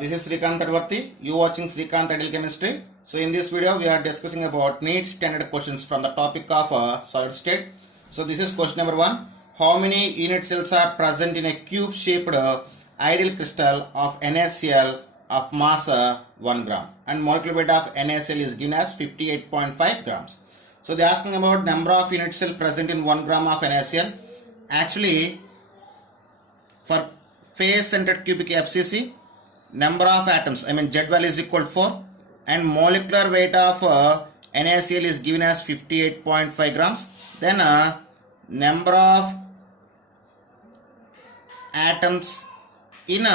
This is Srikanth Tadvarti. You watching Srikanth Ideal Chemistry. So in this video we are discussing about NEET standard questions from the topic of solid state. So this is question number 1. How many unit cells are present in a cube shaped ideal crystal of NaCl of mass 1 gram and molecular weight of NaCl is given as 58.5 grams. So they are asking about number of unit cell present in 1 gram of NaCl. Actually, for face centered cubic FCC, number of atoms, Z value is equal to 4 and molecular weight of NaCl is given as 58.5 grams. Then number of atoms in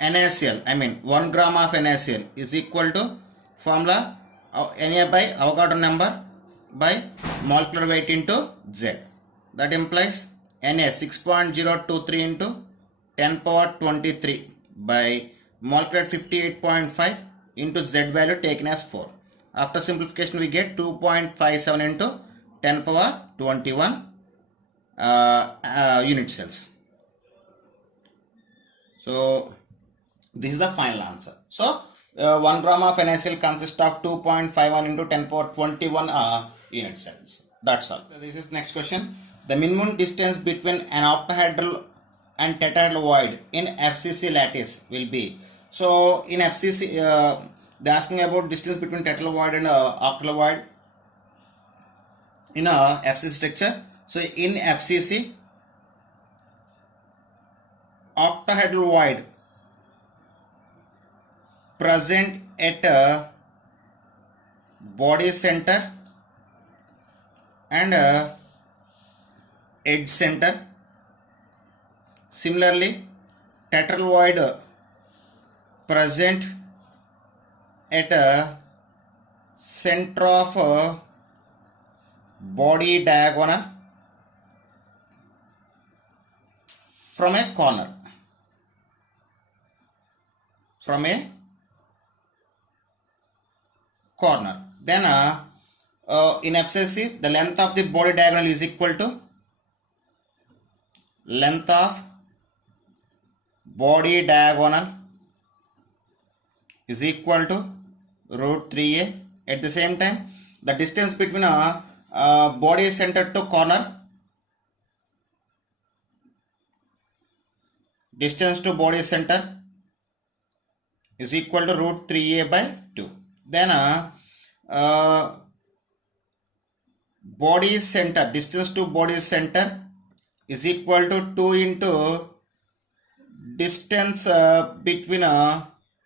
NaCl, 1 gram of NaCl is equal to formula Na by Avogadro number by molecular weight into Z. That implies Na 6.023 into 10 power 23 by molecular 58.5 into Z value taken as 4. After simplification we get 2.57 into 10 power 21 unit cells. So this is the final answer. So 1 gram of NaCl consists of 2.51 into 10 power 21 unit cells. That's all. So this is next question. The minimum distance between an octahedral and tetrahedral void in FCC lattice will be. So in FCC, they are asking about distance between tetrahedral void and octahedral void in a FCC structure. So in FCC, octahedral void present at a body center and edge center. Similarly, tetrahedral void present at a center of body diagonal from a corner. Then in FCC, the length of the body diagonal is equal to length of body diagonal is equal to root 3a. At the same time, the distance between body center to corner, distance to body center is equal to root 3a by 2. Then body center, distance to body center is equal to 2 into distance between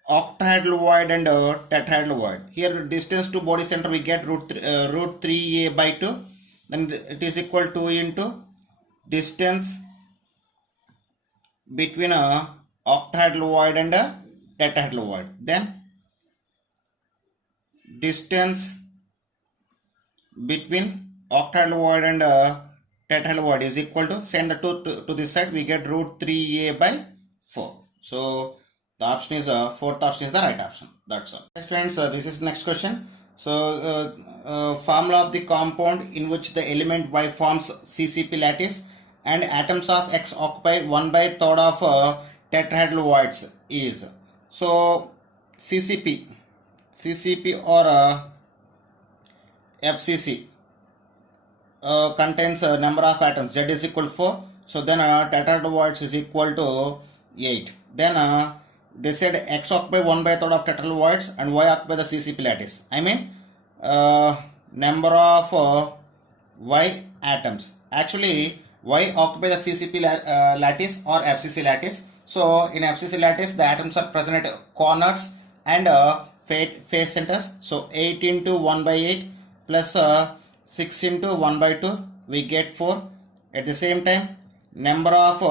octahedral void and tetrahedral void. Here distance to body center we get root 3a by 2. Then it is equal to 2 into distance between octahedral void and tetrahedral void. Then distance between octahedral void and tetrahedral void is equal to, send the 2 to this side, we get root 3a by 4. So the option is fourth option is the right option. That's all. Next friends, this is next question. So formula of the compound in which the element Y forms CCP lattice and atoms of X occupy 1/3 of tetrahedral voids is. So CCP or FCC contains a number of atoms. Z is equal to 4. So then tetrahedral voids is equal to 8. Then they said X occupy 1/3 of tetrahedral voids and Y occupy the CCP lattice. Number of Y atoms. Actually, Y occupy the CCP lattice or FCC lattice. So in FCC lattice, the atoms are present at corners and face centers. So 8 into 1/8 plus 6 into 1/2, we get 4. At the same time, number of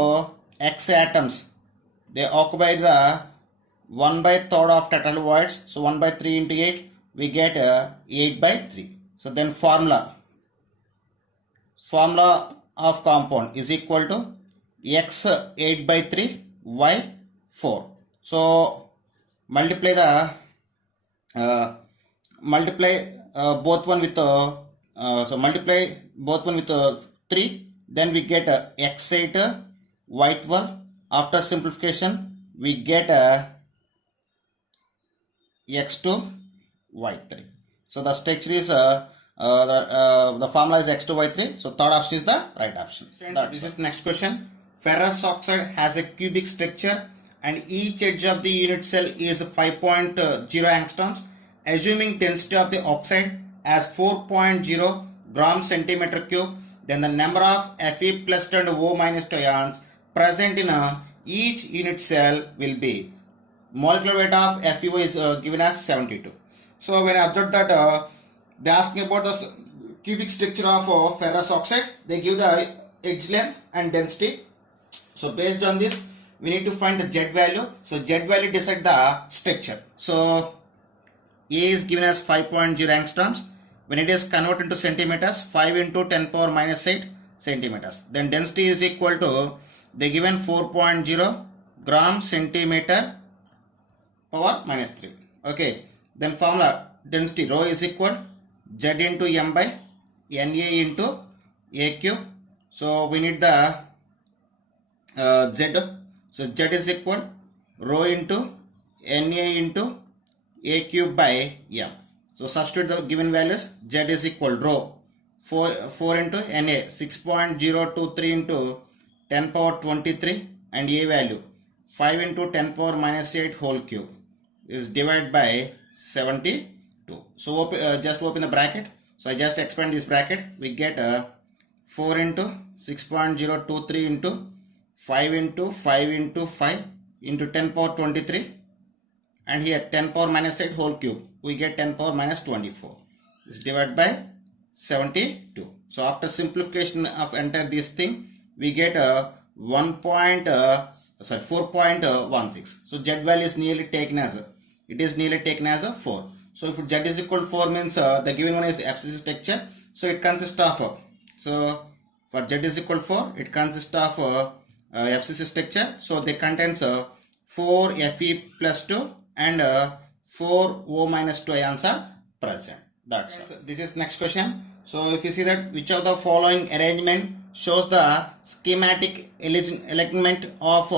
X atoms, they occupy the 1/3 of tetrahedral voids. So 1/3 into 8, we get 8/3. So then formula of compound is equal to X 8/3, Y 4. So multiply both one with 3, then we get X8 Y12. After simplification we get X2 Y3. So the structure is the formula is X2 Y3. So third option is the right option. This is the next question. Ferrous oxide has a cubic structure and each edge of the unit cell is 5.0 angstroms. Assuming density of the oxide as 4.0 gram centimeter cube, then the number of Fe plus and O minus ions present in each unit cell will be. Molecular weight of FeO is given as 72. So when I observe that they ask me about the cubic structure of ferrous oxide, they give the edge length and density. So based on this, we need to find the Z value. So Z value decide the structure. So A is given as 5.0 angstroms. When it is converted into centimeters, 5 into 10 power minus 8 centimeters. Then density is equal to, they given 4.0 gram centimeter power minus 3. Okay. Then formula density rho is equal Z into M by Na into A cube. So we need the Z. So Z is equal rho into Na into A cube by M. So substitute the given values. Z is equal rho 4 into Na 6.023 into 10 power 23 and A value 5 into 10 power minus 8 whole cube is divided by 72. So just open the bracket. So I just expand this bracket. We get 4 into 6.023 into 5 into 5 into 5 into 10 power 23 and here 10 power minus 8 whole cube. We get 10 power minus 24 is divided by 72. So after simplification of entire this thing, we get 4.16. So Z value is nearly taken as 4. So if Z is equal to 4 means the given one is FCC structure. So it consists of so for Z is equal to 4, it consists of FCC structure. So they contains 4 Fe plus 2 and 4 O minus 2 ions are present. That's this is next question. So if you see that which of the following arrangement shows the schematic alignment of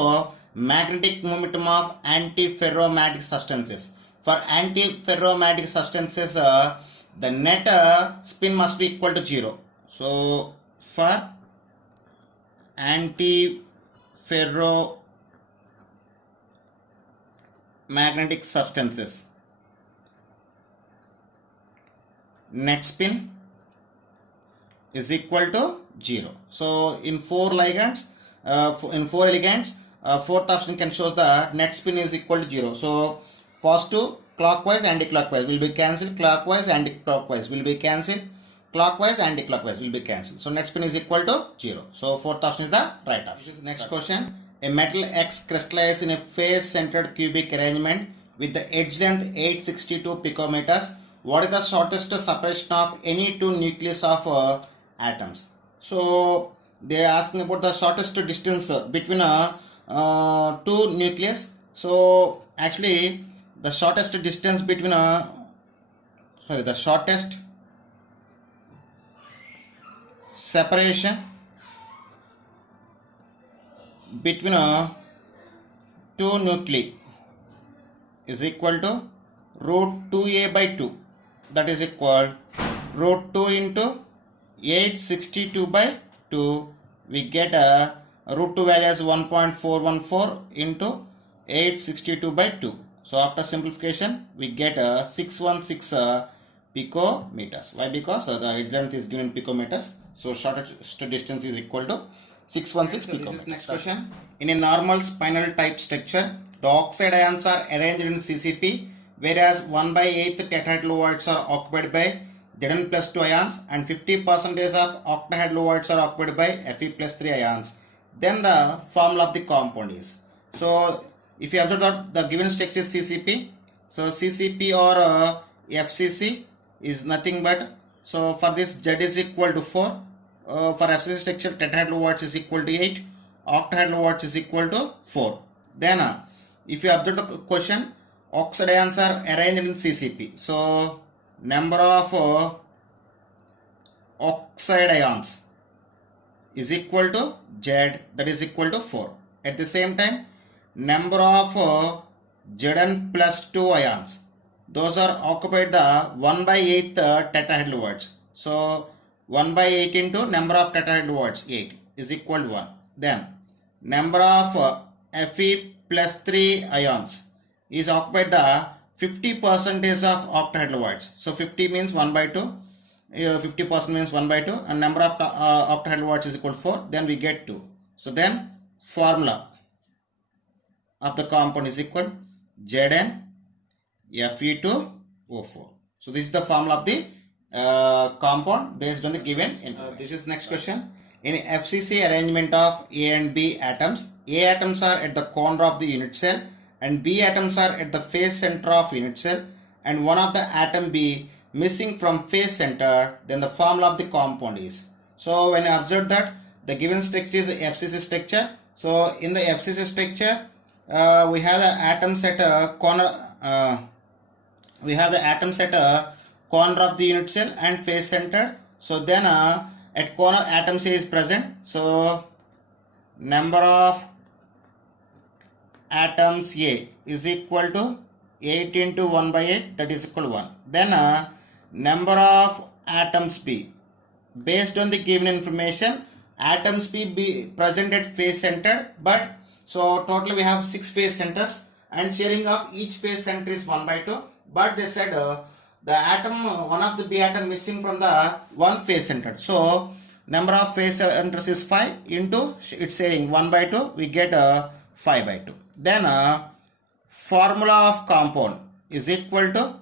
magnetic momentum of antiferromagnetic substances. For antiferromagnetic substances, the net spin must be equal to 0. So for antiferromagnetic substances, net spin is equal to 0. So in 4 ligands, fourth option can show the net spin is equal to 0. So positive clockwise, anti-clockwise will be cancelled, clockwise, anti-clockwise will be cancelled, clockwise, anti-clockwise will be cancelled. So net spin is equal to 0. So fourth option is the right option. This is next question. A metal X crystallizes in a face-centered cubic arrangement with the edge length 862 picometers. What is the shortest separation of any two nucleus of atoms? So they are asking about the shortest distance between two nucleus. So actually the shortest distance between the shortest separation between two nuclei is equal to root 2a by 2. That is equal root 2 into 862 by 2. We get root 2 value as 1.414 into 862 by 2. So after simplification, we get 616 picometers. Why? Because the edge length is given picometers. So shortest distance is equal to 616 picometers. This is next question. In a normal spinel type structure, the oxide ions are arranged in CCP, whereas 1/8 tetrahedral voids are occupied by Zn plus 2 ions and 50% of octahedral voids are occupied by Fe plus 3 ions. Then the formula of the compound is. So if you observe that the given structure is CCP, so CCP or FCC is nothing but, so for this Z is equal to 4, for FCC structure tetrahedral voids is equal to 8, octahedral voids is equal to 4. Then if you observe the question, oxide ions are arranged in CCP. So number of oxide ions is equal to Z, that is equal to 4. At the same time, number of Zn plus 2 ions, those are occupied the 1 by 8th tetrahedral words. So 1 by 8 into number of tetrahedral words 8 is equal to 1. Then number of Fe plus 3 ions is occupied the 50% of octahedral words. So 50 means 1 by 2. 50% means 1 by 2, and number of octahedral words is equal to 4. Then we get 2. So then formula of the compound is equal Zn Fe2O4. So this is the formula of the compound based on the given information. This is next question. In FCC arrangement of A and B atoms, A atoms are at the corner of the unit cell and B atoms are at the face center of unit cell, and one of the atom B missing from face center, then the formula of the compound is. So when you observe that the given structure is the FCC structure. So in the FCC structure, we have the atoms at a corner. We have the atoms at a corner of the unit cell and face center. So then at corner atom C is present. So number of atoms A is equal to 8 into 1 by 8, that is equal to 1. Then number of atoms B, based on the given information, atoms B be present at face center, but so totally we have 6 face centers and sharing of each face center is 1 by 2, but they said the atom, one of the B atom missing from the one face center. So number of face centers is 5 into it's saying 1 by 2, we get 5 by 2. Then formula of compound is equal to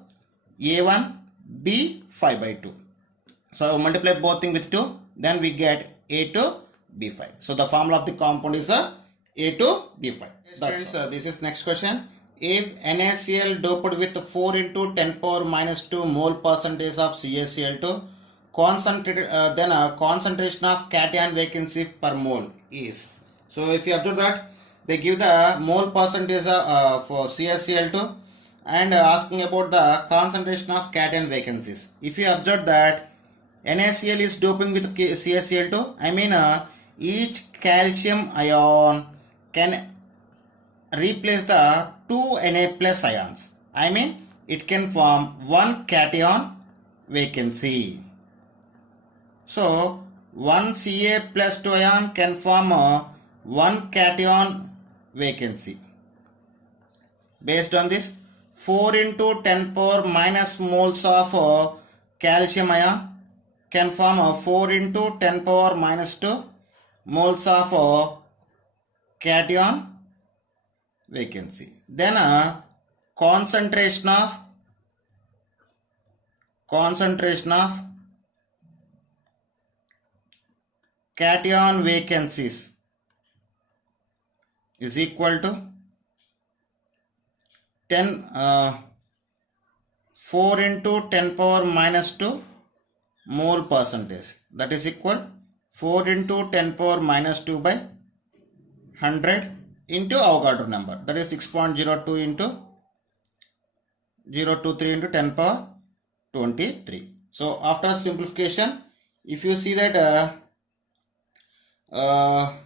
A1 B 5 by 2. So multiply both things with 2, then we get A2 B5. So the formula of the compound is A2 B5. Friends, this is next question. If NaCl doped with 4 into 10 power minus 2 mole percentage of CaCl2, then concentration of cation vacancy per mole is. So if you observe that, they give the mole percentage for CaCl2 and asking about the concentration of cation vacancies. If you observe that NaCl is doping with CaCl2, I mean each calcium ion can replace the 2 Na plus ions. I mean it can form one cation vacancy. So 1 Ca plus 2 ion can form one cation vacancy. Based on this, 4 into 10 power minus moles of calcium ion can form 4 into 10 power minus 2 moles of cation vacancy. Then concentration of cation vacancies is equal to 4 into 10 power minus 2 mole percentage, that is equal 4 into 10 power minus 2 by 100 into Avogadro number, that is 6.02 into 023 into 10 power 23. So after simplification, if you see that 4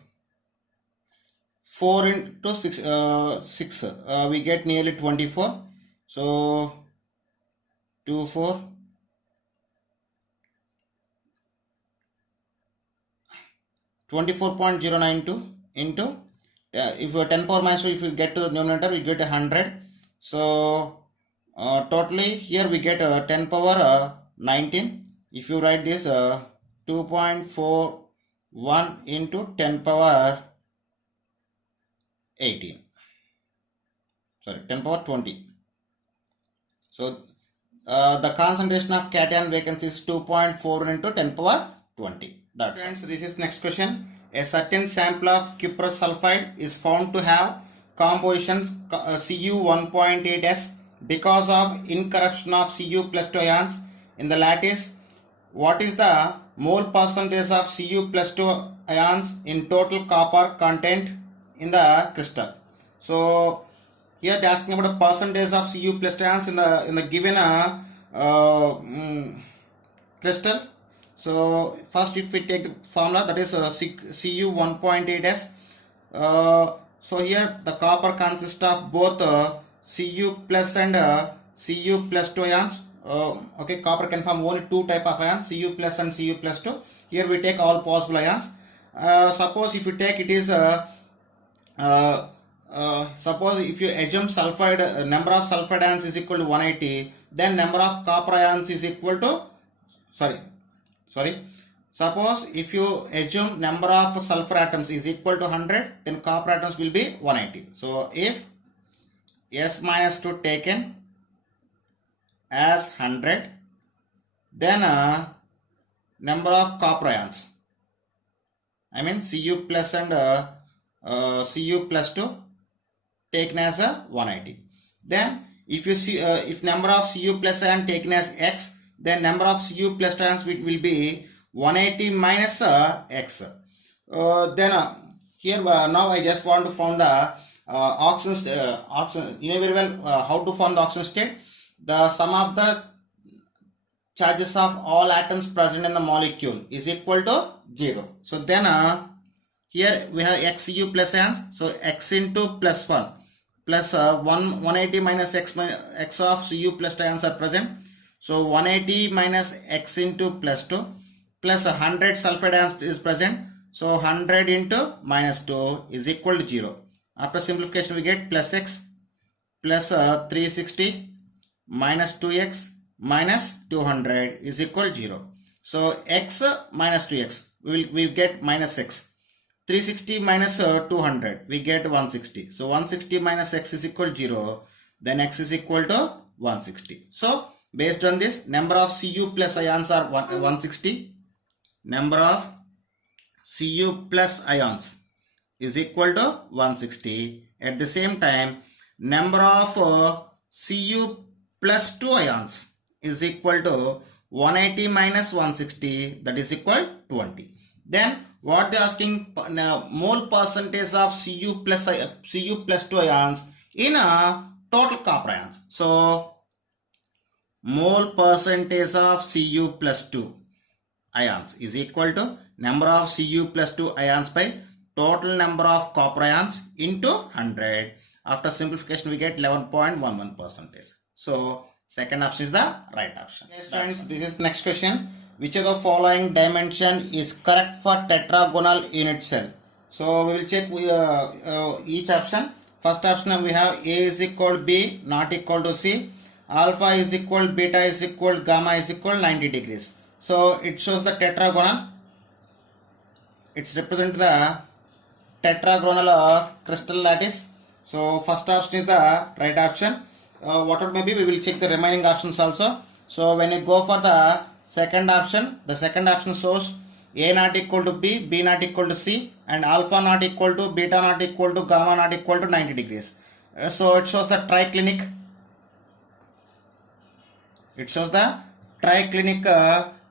into 6, we get nearly 24. So 24 24.092 into if you 10 power minus 2, if you get to the numerator, we get 100. So totally here we get 10 power 19. If you write this 2.41 into 10 power 18, sorry, 10 power 20. So the concentration of cation vacancy is 2.4 into 10 power 20. That's friends, this is next question. A certain sample of cuprous sulfide is found to have composition Cu 1.8s because of incorruption of Cu plus 2 ions in the lattice. What is the mole percentage of Cu plus 2 ions in total copper content in the crystal? So here they are asking about the percentage of Cu plus 2 ions in the given crystal. So first if we take the formula, that is Cu 1.8s. So here the copper consists of both Cu plus and Cu plus 2 ions. Okay, copper can form only two type of ions, Cu plus and Cu plus 2. Here we take all possible ions. Suppose if you take it is suppose if you assume sulfide number of sulfide ions is equal to 180, then number of copper ions is equal to suppose if you assume number of sulfur atoms is equal to 100, then copper atoms will be 180. So if S minus 2 taken as 100, then number of copper ions, I mean Cu plus and Cu plus 2 taken as 180. Then if you see if number of Cu plus ion taken as X, then number of Cu plus ions will be 180 minus X. Then here now I just want to find the oxygen. You know very well how to form the oxygen state. The sum of the charges of all atoms present in the molecule is equal to 0. So then here we have Xu plus ions. So X into plus 1 plus 180 minus X of Cu plus ions are present. So 180 minus X into plus 2 plus 100 sulfide ions is present. So 100 into minus 2 is equal to 0. After simplification we get plus X plus 360 minus 2X minus 200 is equal to 0. So X minus 2X we get minus X. 360 minus 200 we get 160. So 160 minus X is equal to 0. Then X is equal to 160. So based on this, number of Cu plus ions are 160. Number of Cu plus ions is equal to 160. At the same time, number of Cu plus 2 ions is equal to 180 minus 160, that is equal to 20. Then what they are asking, mole percentage of Cu plus 2 ions in total copper ions. So mole percentage of Cu plus 2 ions is equal to number of Cu plus 2 ions by total number of copper ions into 100. After simplification we get 11.11 percentage. So second option is the right option. Okay, students, this is next question. Which of the following dimension is correct for tetragonal unit cell? So we will check each option. First option we have A is equal to B not equal to C. Alpha is equal, beta is equal, gamma is equal 90 degrees. So it shows the tetragonal. It's represent the tetragonal crystal lattice. So first option is the right option. Whatever may be, we will check the remaining options also. So when you go for the second option shows A not equal to B, B not equal to C, and alpha not equal to, beta not equal to, gamma not equal to 90 degrees. So it shows the triclinic. It shows the triclinic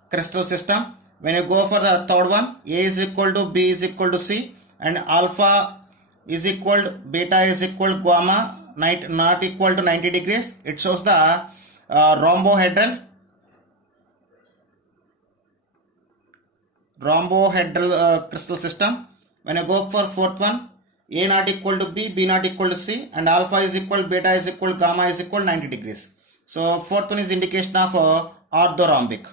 crystal system. When you go for the third one, A is equal to, B is equal to C, and alpha is equal to, beta is equal to, gamma not equal to 90 degrees. It shows the rhombohedral crystal system. When you go for fourth one, A not equal to B, B not equal to C, and alpha is equal, beta is equal, gamma is equal 90 degrees. So fourth one is indication of orthorhombic.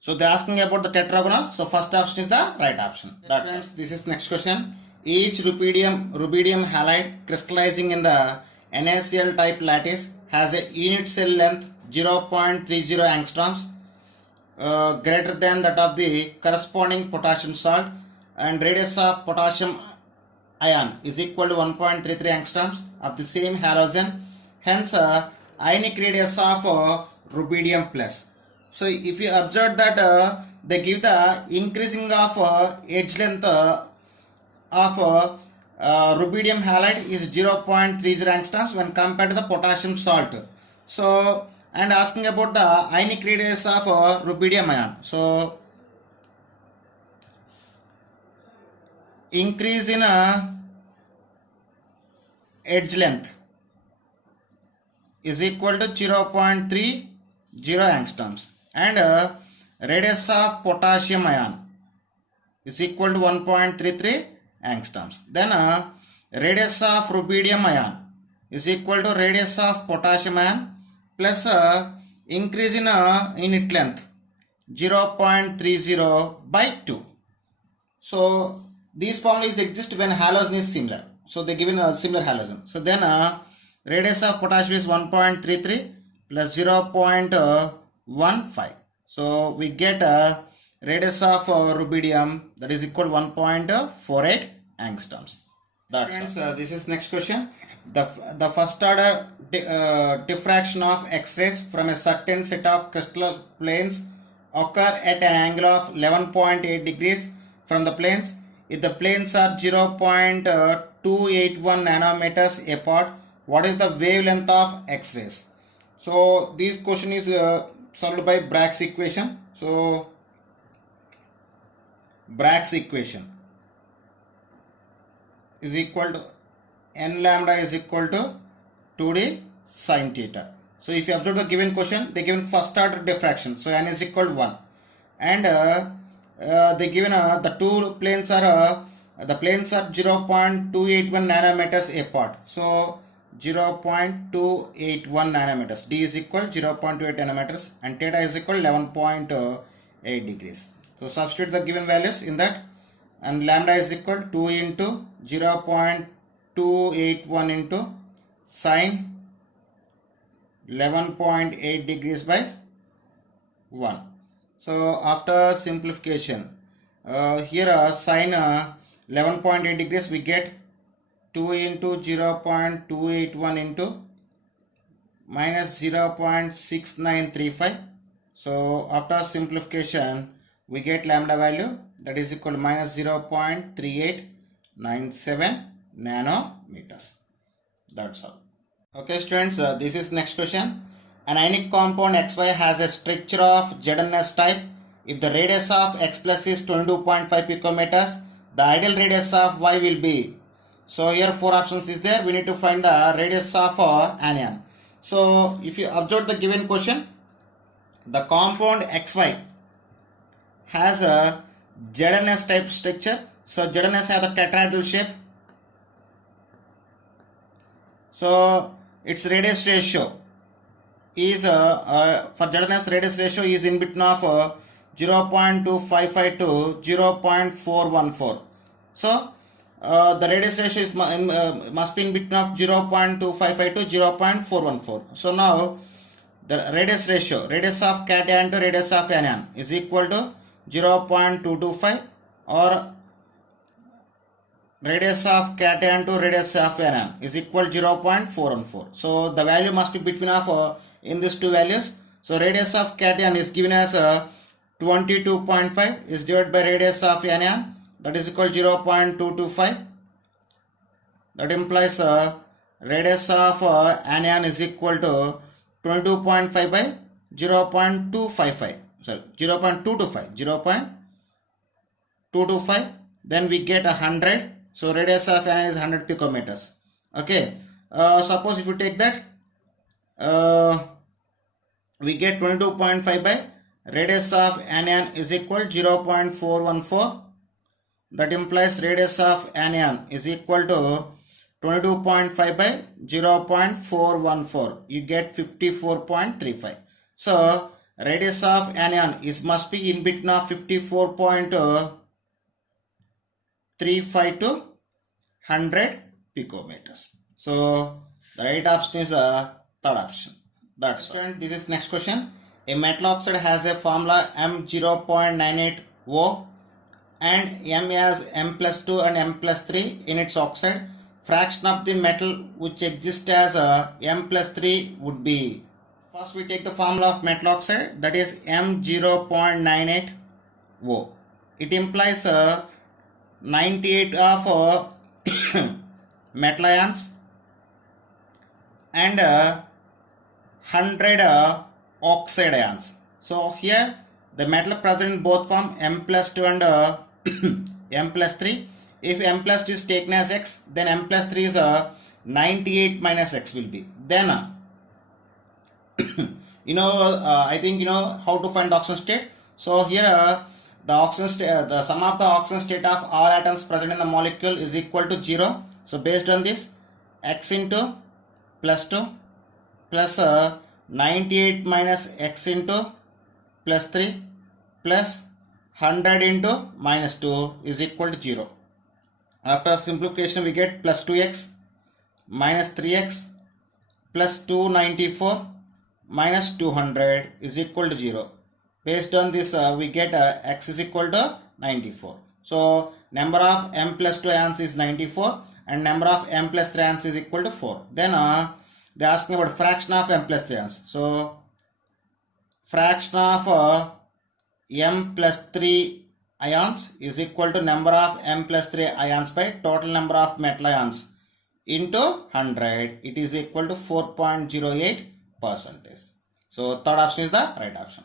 So they are asking about the tetragonal. So first option is the right option. That's friends, this is next question. Each rubidium halide crystallizing in the NaCl type lattice has a unit cell length 0.30 angstroms greater than that of the corresponding potassium salt, and radius of potassium ion is equal to 1.33 angstroms of the same halogen. Hence ionic radius of rubidium plus. So if you observe that they give the increasing of edge length of rubidium halide is 0.30 angstroms when compared to the potassium salt. So and asking about the ionic radius of rubidium ion. So increase in edge length is equal to 0.30 angstroms, and radius of potassium ion is equal to 1.33 angstroms. Then radius of rubidium ion is equal to radius of potassium ion plus increase in unit length 0.30 by 2. So these formulas exist when halogen is similar. So they given a similar halogen. So then radius of potassium is 1.33 plus 0.15. So we get radius of rubidium, that is equal to 1.48 angstroms. Friends, this is next question. The first order diffraction of X-rays from a certain set of crystal planes occur at an angle of 11.8 degrees from the planes. If the planes are 0.281 nanometers apart, what is the wavelength of X-rays? So this question is solved by Bragg's equation. So Bragg's equation is equal to n lambda is equal to 2d sin theta. So if you observe the given question, they given first order diffraction. So n is equal to 1, and they given the two planes are the planes are 0.281 nanometers apart. So 0.281 nanometers. D is equal 0.28 nanometers and theta is equal 11.8 degrees. So substitute the given values in that, and lambda is equal 2 into 0.281 into sine 11.8 degrees by 1. So after simplification, here sine 11.8 degrees we get 2 into 0.281 into minus 0.6935. So after simplification we get lambda value, that is equal to minus 0.3897 nanometers. That's all. Okay students, this is next question. An ionic compound XY has a structure of ZnS type. If the radius of X plus is 22.5 picometers, the ideal radius of Y will be. So here four options is there. We need to find the radius of anion. So if you observe the given question, the compound XY has a ZnS type structure. So ZnS has a tetrahedral shape. So its radius ratio is for ZnS radius ratio is in between of 0.255 to 0.414. So the radius ratio is must be in between of 0.255 to 0.414. So now the radius ratio, radius of cation to radius of anion is equal to 0.225, or radius of cation to radius of anion is equal to 0.414. So the value must be between of in these two values. So radius of cation is given as 22.5 is divided by radius of anion, that is equal to 0.225. That implies radius of anion is equal to 22.5 by 0.255. Sorry, 0.225. Then we get 100. So radius of anion is 100 picometers. Okay. Suppose if you take that, we get 22.5 by radius of anion is equal to 0.414. That implies radius of anion is equal to 22.5 by 0.414. You get 54.35. So radius of anion is must be in between of 54.35 to 100 picometers. So the right option is third option. That's all. This is next question. A metal oxide has a formula M0.98O and M has M plus 2 and M plus 3 in its oxide. Fraction of the metal which exists as M plus 3 would be. First we take the formula of metal oxide, that is M0.98O. It implies 98 of metal ions and 100 oxide ions. So here the metal present in both form M plus 2 and M plus 3. If M plus 2 is taken as X, then M plus 3 is 98 minus X will be. Then I think you know how to find the oxidation state. So here the oxidation state, the sum of the oxidation state of all atoms present in the molecule is equal to 0. So based on this, X into plus 2 plus 98 minus x into plus 3 plus 100 into minus 2 is equal to 0. After simplification we get plus 2x minus 3x plus 294 minus 200 is equal to 0. Based on this we get x is equal to 94. So number of m plus 2 ions is 94 and number of m plus 3 ions is equal to 4. Then they are asking about fraction of m plus 3 ions. So fraction of m plus 3 ions is equal to number of m plus 3 ions by total number of metal ions into 100. It is equal to 4.08%. So third option is the right option.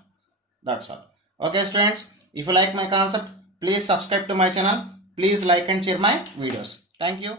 That's all. Okay students, if you like my concept, please subscribe to my channel. Please like and share my videos. Thank you.